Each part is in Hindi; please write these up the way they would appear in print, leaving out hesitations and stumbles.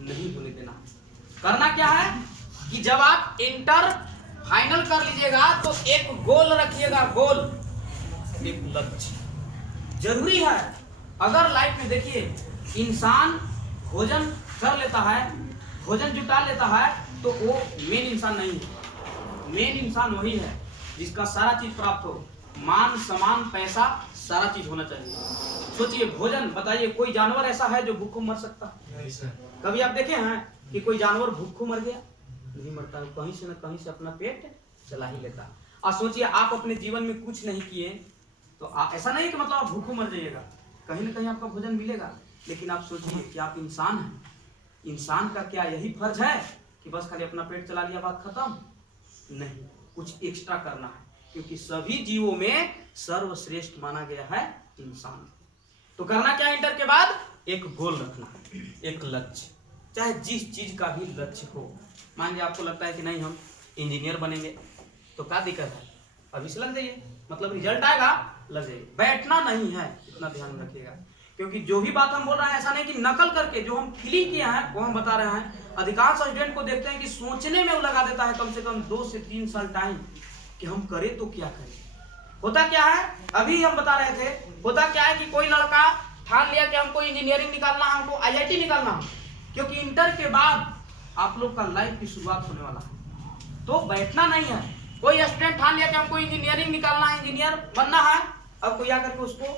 नहीं होने देना। करना क्या है कि जब आप इंटर फाइनल कर लीजिएगा तो एक गोल रखिएगा, गोल, एक लक्ष्य जरूरी है। अगर लाइफ में देखिए इंसान भोजन कर लेता है, भोजन जुटा लेता है, तो वो मेन इंसान नहीं है। मेन इंसान वही है जिसका सारा चीज प्राप्त हो, मान सम्मान पैसा सारा चीज होना चाहिए। सोचिए भोजन, बताइए कोई जानवर ऐसा है जो भूखों मर सकता है? कभी आप देखे हैं कि कोई जानवर भूखों मर गया? नहीं मरता, कहीं से न कहीं से अपना पेट चला ही लेता। और सोचिए आप अपने जीवन में कुछ नहीं किए तो ऐसा नहीं कि मतलब आप भूखों मर जाइएगा, कहीं ना कहीं आपका भोजन मिलेगा। लेकिन आप सोचिए कि आप इंसान हैं, इंसान का क्या यही फर्ज है कि बस खाली अपना पेट चला लिया बात खत्म? नहीं, कुछ एक्स्ट्रा करना है, क्योंकि सभी जीवों में सर्वश्रेष्ठ माना गया है इंसान। तो करना क्या, इंटर के बाद एक गोल रखना, एक लक्ष्य, चाहे जिस चीज का भी लक्ष्य हो। मान लीजिए आपको लगता है कि नहीं हम इंजीनियर बनेंगे, तो क्या दिक्कत है, अभी से लग जाइए, मतलब रिजल्ट आएगा लग जाइए। बैठना नहीं है, इतना ध्यान रखिएगा, क्योंकि जो भी बात हम बोल रहे हैं ऐसा नहीं कि नकल करके, जो हम फीलिंग किए हैं वो हम बता रहे हैं। अधिकांश स्टूडेंट को देखते हैं कि सोचने में वो लगा देता है कम से कम 2 से 3 साल टाइम कि हम करें तो क्या करें। होता क्या है, अभी हम बता रहे थे, होता क्या है कि कोई लड़का ठान लिया कि हमको इंजीनियरिंग निकालना है, हमको IIT निकालना है, क्योंकि इंटर के बाद आप लोग का लाइफ की शुरुआत होने वाला है। तो बैठना नहीं है। कोई स्टूडेंट ठान लिया कि हमको इंजीनियरिंग निकालना है, इंजीनियर बनना है, अब कोई आकर के उसको,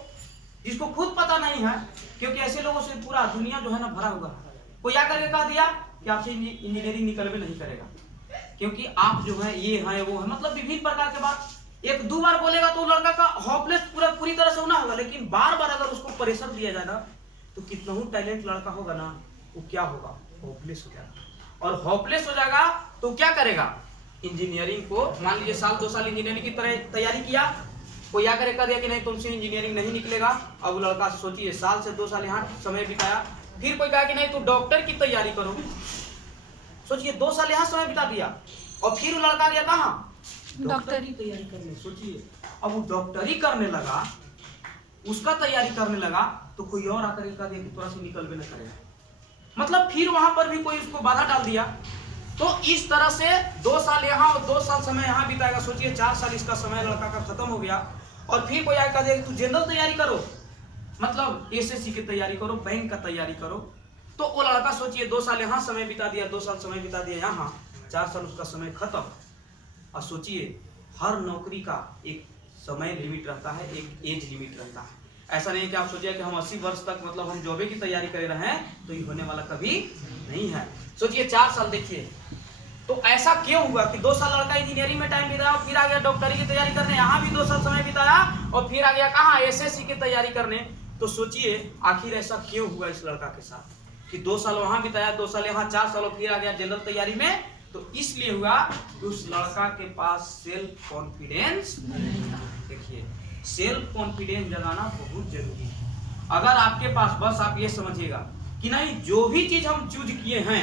जिसको खुद पता नहीं है, क्योंकि ऐसे लोगों से पूरा दुनिया जो है ना भरा हुआ है, कोई आकर के कह दिया कि आपसे इंजीनियरिंग निकलवे नहीं करेगा, क्योंकि आप जो है ये है वो है, मतलब विभिन्न प्रकार के बात। 1-2 बार बोलेगा तो लड़का का होपलेस पूरी तरह से होना होगा, लेकिन बार बार अगर उसको प्रेशर दिया जाए ना तो कितना ही टैलेंट लड़का होगा ना, वो क्या होगा, होपलेस हो जाएगा। और होपलेस हो जाएगा तो क्या करेगा, इंजीनियरिंग को, मान लीजिए 1-2 साल इंजीनियरिंग की तैयारी किया, कोई आकर कह दिया कि नहीं तुमसे इंजीनियरिंग नहीं निकलेगा। अब वो लड़का सोचिए 1 साल से 2 साल यहाँ समय बिताया, फिर कोई कहा कि नहीं तू डॉक्टर की तैयारी करो, सोचिए 2 साल यहाँ समय बिता दिया, और फिर वो लड़का गया कहाँ, डॉक्टर की तैयारी करने। सोचिए अब वो डॉक्टरी करने लगा, उसका तैयारी करने लगा, तो कोई और आकर कह दिया कि थोड़ा सा निकल भी न करेगा, मतलब फिर वहां पर भी कोई उसको बाधा डाल दिया। तो इस तरह से 2 साल यहाँ और 2 साल समय यहाँ बिताएगा, सोचिए 4 साल इसका समय लड़का का खत्म हो गया। और फिर कोई आकर कह दिया कि तू जनरल तैयारी करो, मतलब SSC की तैयारी करो, बैंक का तैयारी करो, तो वो लड़का सोचिए 2 साल यहाँ समय बिता दिया, 2 साल समय बिता दिया यहाँ, 4 साल उसका समय खत्म। और सोचिए हर नौकरी का एक समय लिमिट रहता है, एक एज लिमिट रहता है। ऐसा नहीं कि आप सोचिए कि हम 80 वर्ष तक मतलब हम जॉबे की तैयारी कर रहे हैं, तो ये होने वाला कभी नहीं है। सोचिए 4 साल देखिए, तो ऐसा क्यों हुआ कि 2 साल लड़का इंजीनियरिंग में टाइम बिताया, फिर आ गया डॉक्टरी की तैयारी करने, यहाँ भी 2 साल समय बिताया, और फिर आ गया कहाँ, SSC की तैयारी करने। तो सोचिए आखिर ऐसा क्यों हुआ इस लड़का के साथ कि 2 साल वहां बिताया, 2 साल यहाँ, 4 साल, फिर आ गया जनरल तैयारी में। तो इसलिए हुआ कि उस लड़का के पास सेल्फ कॉन्फिडेंस। देखिए सेल्फ कॉन्फिडेंस जगाना बहुत जरूरी है। अगर आपके पास, बस आप ये समझिएगा कि नहीं जो भी चीज हम चूज किए हैं,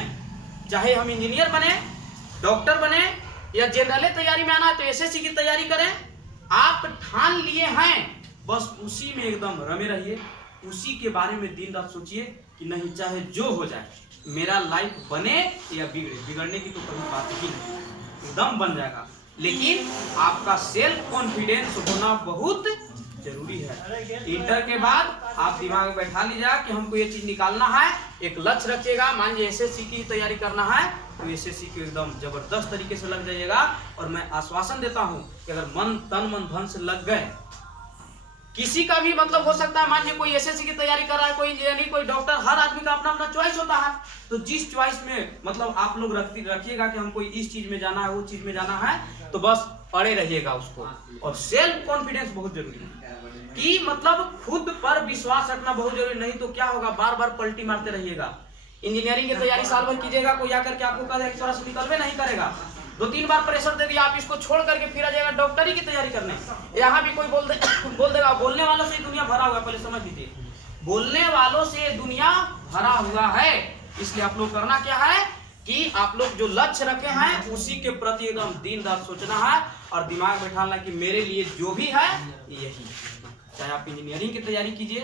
चाहे हम इंजीनियर बने, डॉक्टर बने, या जनरल तैयारी में आना है तो SSC की तैयारी करें, आप ठान लिए हैं, बस उसी में एकदम रमे रहिए, उसी के बारे में दिन रात सोचिए कि नहीं चाहे जो हो जाए मेरा लाइफ बने या बिगड़े, बिगड़ने की तो कभी बात ही नहीं, एकदम बन जाएगा। लेकिन आपका सेल्फ कॉन्फिडेंस होना बहुत जरूरी है। इंटर के बाद आप दिमाग में बैठा लीजिएगा कि हमको ये चीज निकालना है, एक लक्ष्य रखिएगा। मान लीजिए SSC की तैयारी करना है तो SSC को एकदम जबरदस्त तरीके से लग जाइएगा। और मैं आश्वासन देता हूं कि अगर मन तन मन धन से लग गए, किसी का भी मतलब हो सकता है, मान लीजिए कोई SSC की तैयारी कर रहा है, कोई इंजीनियरिंग, कोई डॉक्टर, हर आदमी का अपना अपना चॉइस होता है। तो जिस चॉइस में मतलब आप लोग रखिएगा कि हमको इस चीज में जाना है, वो चीज में जाना है, तो बस अड़े रहिएगा उसको। और सेल्फ कॉन्फिडेंस बहुत जरूरी है कि मतलब खुद पर विश्वास रखना बहुत जरूरी, नहीं तो क्या होगा, बार बार पलटी मारते रहिएगा। इंजीनियरिंग की तैयारी साल भर कीजिएगा, कोई आकर के आपको कह देगा थोड़ा सा निकलवे नहीं करेगा, 2-3 बार प्रेशर दे दिया, आप इसको छोड़ करके फिर आ जाएगा डॉक्टरी की तैयारी करने। यहाँ भी कोई बोल देगा, बोलने वालों से दुनिया भरा हुआ है, पहले समझ लीजिए, बोलने वालों से दुनिया भरा हुआ है। इसलिए आप लोग करना क्या है कि आप लोग जो लक्ष्य रखे हैं उसी के प्रति एकदम दिन रात सोचना है और दिमाग बैठाना कि मेरे लिए जो भी है यही, चाहे आप इंजीनियरिंग की तैयारी कीजिए,